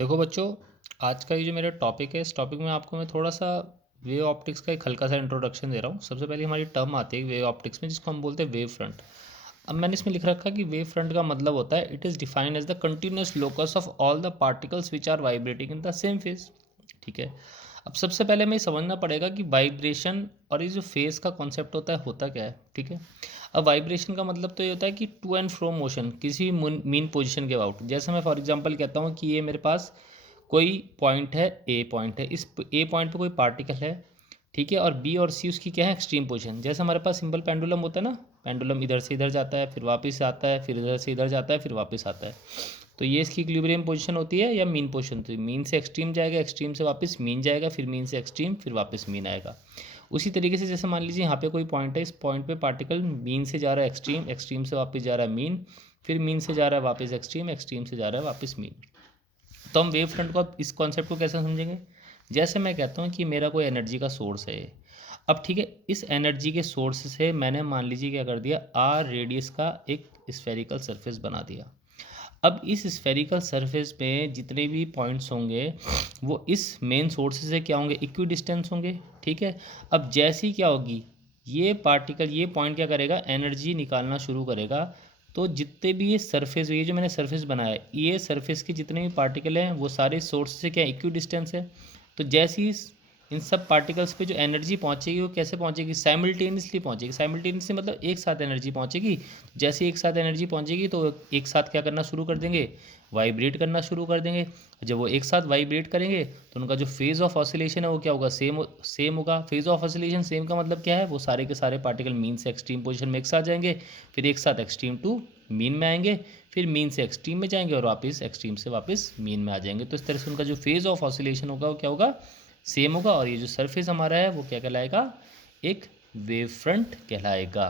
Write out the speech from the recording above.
देखो बच्चों, आज का ये जो मेरा टॉपिक है, इस टॉपिक में आपको मैं थोड़ा सा वेव ऑप्टिक्स का एक हल्का सा इंट्रोडक्शन दे रहा हूँ। सबसे पहले हमारी टर्म आती है वेव ऑप्टिक्स में, जिसको हम बोलते हैं वेव फ्रंट। अब मैंने इसमें लिख रखा कि वेव फ्रंट का मतलब होता है it is defined as the continuous locus of all the particles which are vibrating in the same phase. ठीक है। अब सबसे पहले हमें समझना पड़ेगा कि वाइब्रेशन और ये जो फेस का कॉन्सेप्ट होता क्या है। ठीक है। अब वाइब्रेशन का मतलब तो ये होता है कि टू एंड फ्रो मोशन किसी मीन पोजीशन के अबाउट। जैसे मैं फॉर एग्जांपल कहता हूँ कि ये मेरे पास कोई पॉइंट है, ए पॉइंट है, इस ए पॉइंट पे कोई पार्टिकल है। ठीक है। और बी और सी उसकी क्या है, एक्सट्रीम पोजीशन। जैसे हमारे पास सिंपल पेंडुलम होता है ना, पेंडुलम इधर से इधर जाता है, फिर वापस आता है, फिर इधर से इधर जाता है, फिर वापस आता है। तो ये इसकी इक्विलिब्रियम पोजीशन होती है या मीन पोजीशन होती है। मीन से एक्सट्रीम जाएगा, एक्सट्रीम से वापस मीन जाएगा, फिर मीन से एक्सट्रीम, फिर वापस मीन आएगा। उसी तरीके से जैसे मान लीजिए यहाँ पे कोई पॉइंट है, इस पॉइंट पे पार्टिकल मीन से जा रहा है एक्सट्रीम, एक्सट्रीम से वापस जा रहा है मीन, फिर मीन से जा रहा है वापस एक्सट्रीम, एक्सट्रीम से जा रहा है वापस मीन। तो हम वेव फ्रंट को, इस कॉन्सेप्ट को कैसे समझेंगे। जैसे मैं कहता हूँ कि मेरा कोई एनर्जी का सोर्स है। अब ठीक है, इस एनर्जी के सोर्स से मैंने मान लीजिए क्या कर दिया, आर रेडियस का एक स्फेरिकल सरफेस बना दिया। अब इस स्फेरिकल सरफेस में जितने भी पॉइंट्स होंगे वो इस मेन सोर्स से क्या होंगे, इक्वी डिस्टेंस होंगे। ठीक है। अब जैसी क्या होगी, ये पार्टिकल, ये पॉइंट क्या करेगा, एनर्जी निकालना शुरू करेगा। तो जितने भी ये सरफेस, ये जो मैंने सरफेस बनाया है, ये सरफेस के जितने भी पार्टिकल हैं वो सारे सोर्स से क्या इक्वी डिस्टेंस है। तो जैसी इन सब पार्टिकल्स पे जो एनर्जी पहुंचेगी वो कैसे पहुंचेगी, साइमल्टेनियसली पहुंचेगी। साइमल्टेनियसली मतलब एक साथ एनर्जी पहुंचेगी। जैसे एक साथ एनर्जी पहुंचेगी तो एक साथ क्या करना शुरू कर देंगे, वाइब्रेट करना शुरू कर देंगे। जब वो एक साथ वाइब्रेट करेंगे तो उनका जो फेज़ ऑफ ऑसिलेशन है वो क्या होगा, सेम होगा। फेज़ ऑफ ऑसिलेशन सेम का मतलब क्या है, वो सारे के सारे पार्टिकल मीन से एक्सट्रीम पोजीशन में एक साथ जाएंगे, फिर एक साथ एक्सट्रीम टू मीन में आएंगे, फिर मीन से एक्सट्रीम में जाएंगे और वापस एक्सट्रीम से वापस मीन में आ जाएंगे। तो इस तरह से उनका जो फेज़ ऑफ ऑसिलेशन होगा वो क्या होगा, सेम होगा। और ये जो सरफेस हमारा है वो क्या कहलाएगा, एक वेव फ्रंट कहलाएगा।